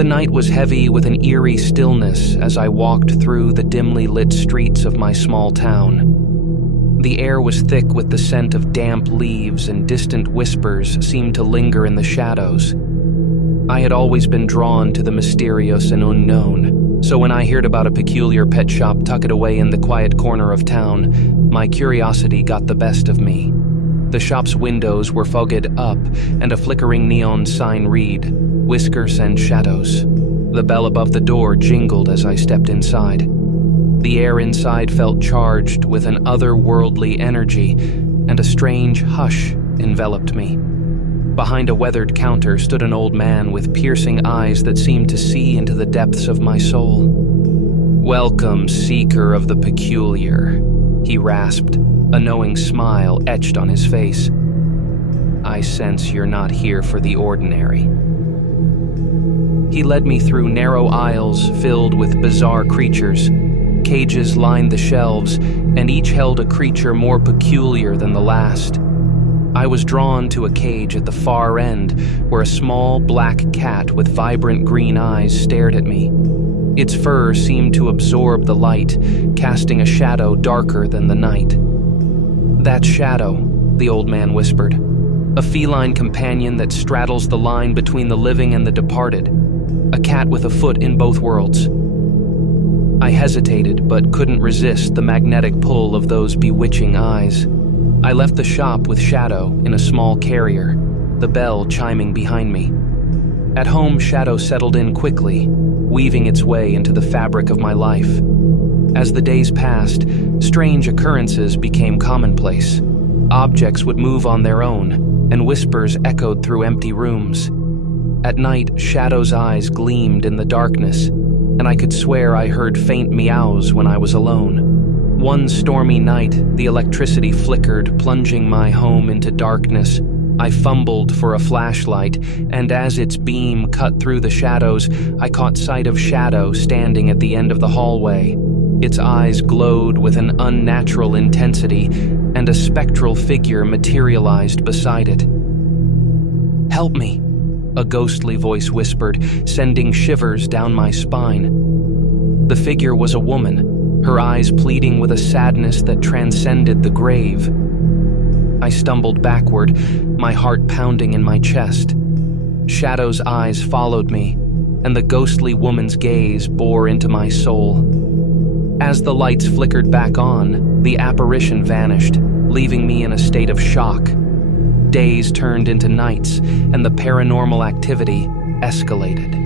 The night was heavy with an eerie stillness as I walked through the dimly lit streets of my small town. The air was thick with the scent of damp leaves, and distant whispers seemed to linger in the shadows. I had always been drawn to the mysterious and unknown, so when I heard about a peculiar pet shop tucked away in the quiet corner of town, my curiosity got the best of me. The shop's windows were fogged up, and a flickering neon sign read, "Whiskers and Shadows." The bell above the door jingled as I stepped inside. The air inside felt charged with an otherworldly energy, and a strange hush enveloped me. Behind a weathered counter stood an old man with piercing eyes that seemed to see into the depths of my soul. "Welcome, seeker of the peculiar," he rasped, a knowing smile etched on his face. "I sense you're not here for the ordinary." He led me through narrow aisles filled with bizarre creatures. Cages lined the shelves, and each held a creature more peculiar than the last. I was drawn to a cage at the far end where a small black cat with vibrant green eyes stared at me. Its fur seemed to absorb the light, casting a shadow darker than the night. "That's Shadow," the old man whispered. "A feline companion that straddles the line between the living and the departed. A cat with a foot in both worlds." I hesitated, but couldn't resist the magnetic pull of those bewitching eyes. I left the shop with Shadow in a small carrier, the bell chiming behind me. At home, Shadow settled in quickly, weaving its way into the fabric of my life. As the days passed, strange occurrences became commonplace. Objects would move on their own, and whispers echoed through empty rooms. At night, Shadow's eyes gleamed in the darkness, and I could swear I heard faint meows when I was alone. One stormy night, the electricity flickered, plunging my home into darkness. I fumbled for a flashlight, and as its beam cut through the shadows, I caught sight of Shadow standing at the end of the hallway. Its eyes glowed with an unnatural intensity, and a spectral figure materialized beside it. "Help me," a ghostly voice whispered, sending shivers down my spine. The figure was a woman, her eyes pleading with a sadness that transcended the grave. I stumbled backward, my heart pounding in my chest. Shadow's eyes followed me, and the ghostly woman's gaze bore into my soul. As the lights flickered back on, the apparition vanished, leaving me in a state of shock. Days turned into nights, and the paranormal activity escalated.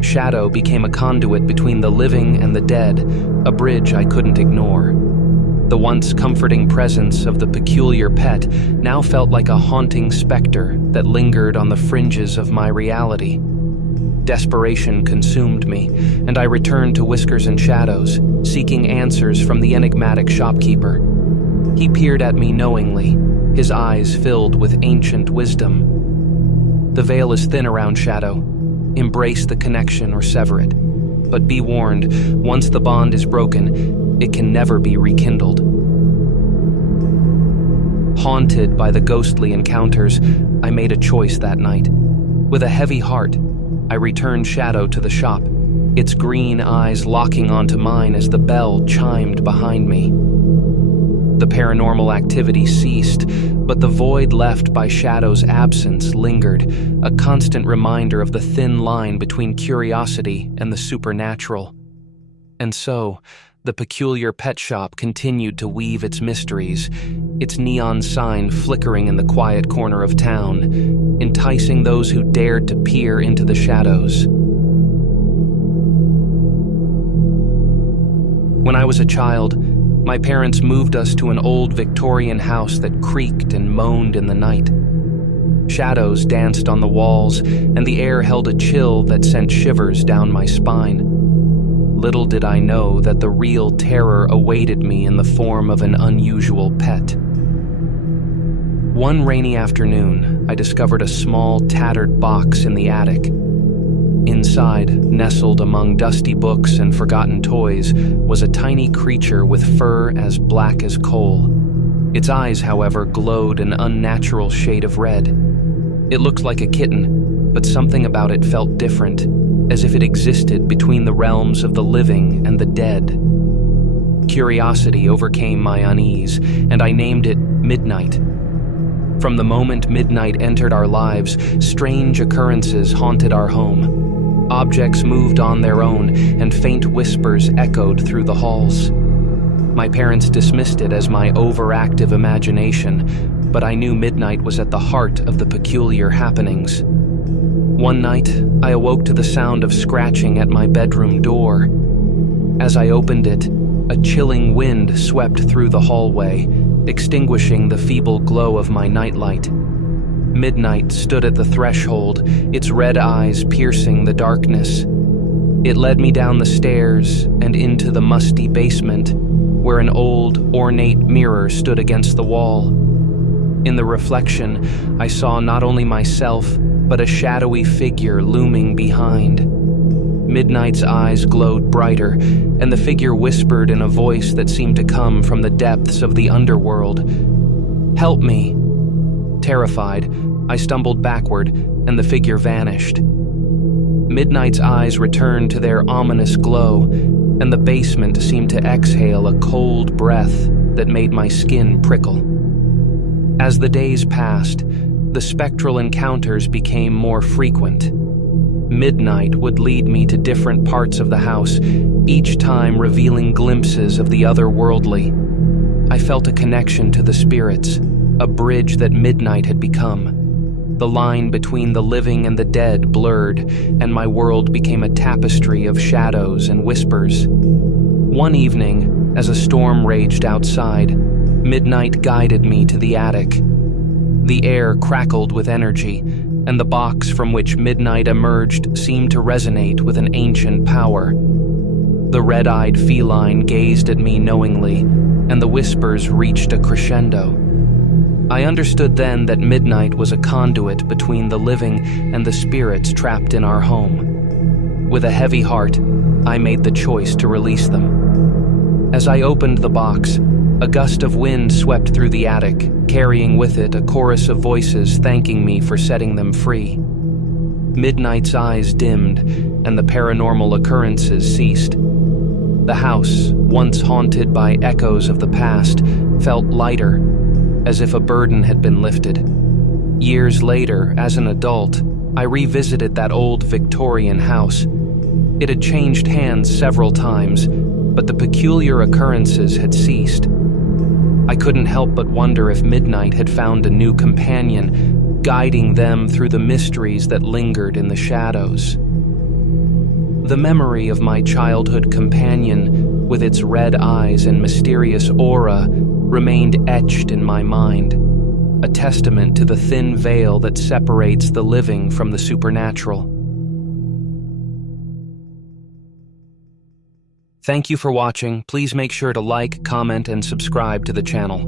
Shadow became a conduit between the living and the dead, a bridge I couldn't ignore. The once comforting presence of the peculiar pet now felt like a haunting specter that lingered on the fringes of my reality. Desperation consumed me, and I returned to Whiskers and Shadows, seeking answers from the enigmatic shopkeeper. He peered at me knowingly, his eyes filled with ancient wisdom. "The veil is thin around Shadow. Embrace the connection or sever it. But be warned, once the bond is broken, it can never be rekindled." Haunted by the ghostly encounters, I made a choice that night. With a heavy heart, I returned Shadow to the shop, its green eyes locking onto mine as the bell chimed behind me. The paranormal activity ceased, but the void left by Shadow's absence lingered, a constant reminder of the thin line between curiosity and the supernatural. And so, the peculiar pet shop continued to weave its mysteries, its neon sign flickering in the quiet corner of town, enticing those who dared to peer into the shadows. When I was a child, my parents moved us to an old Victorian house that creaked and moaned in the night. Shadows danced on the walls, and the air held a chill that sent shivers down my spine. Little did I know that the real terror awaited me in the form of an unusual pet. One rainy afternoon, I discovered a small, tattered box in the attic. Inside, nestled among dusty books and forgotten toys, was a tiny creature with fur as black as coal. Its eyes, however, glowed an unnatural shade of red. It looked like a kitten, but something about it felt different, as if it existed between the realms of the living and the dead. Curiosity overcame my unease, and I named it Midnight. From the moment Midnight entered our lives, strange occurrences haunted our home. Objects moved on their own, and faint whispers echoed through the halls. My parents dismissed it as my overactive imagination, but I knew Midnight was at the heart of the peculiar happenings. One night, I awoke to the sound of scratching at my bedroom door. As I opened it, a chilling wind swept through the hallway, extinguishing the feeble glow of my nightlight. Midnight stood at the threshold, its red eyes piercing the darkness. It led me down the stairs and into the musty basement, where an old, ornate mirror stood against the wall. In the reflection, I saw not only myself, but a shadowy figure looming behind. Midnight's eyes glowed brighter, and the figure whispered in a voice that seemed to come from the depths of the underworld. "Help me!" Terrified, I stumbled backward, and the figure vanished. Midnight's eyes returned to their ominous glow, and the basement seemed to exhale a cold breath that made my skin prickle. As the days passed, the spectral encounters became more frequent. Midnight would lead me to different parts of the house, each time revealing glimpses of the otherworldly. I felt a connection to the spirits, a bridge that Midnight had become. The line between the living and the dead blurred, and my world became a tapestry of shadows and whispers. One evening, as a storm raged outside, Midnight guided me to the attic. The air crackled with energy, and the box from which Midnight emerged seemed to resonate with an ancient power. The red-eyed feline gazed at me knowingly, and the whispers reached a crescendo. I understood then that Midnight was a conduit between the living and the spirits trapped in our home. With a heavy heart, I made the choice to release them. As I opened the box, a gust of wind swept through the attic, carrying with it a chorus of voices thanking me for setting them free. Midnight's eyes dimmed, and the paranormal occurrences ceased. The house, once haunted by echoes of the past, felt lighter, as if a burden had been lifted. Years later, as an adult, I revisited that old Victorian house. It had changed hands several times, but the peculiar occurrences had ceased. I couldn't help but wonder if Midnight had found a new companion, guiding them through the mysteries that lingered in the shadows. The memory of my childhood companion, with its red eyes and mysterious aura, remained etched in my mind, a testament to the thin veil that separates the living from the supernatural. Thank you for watching. Please make sure to like, comment, and subscribe to the channel.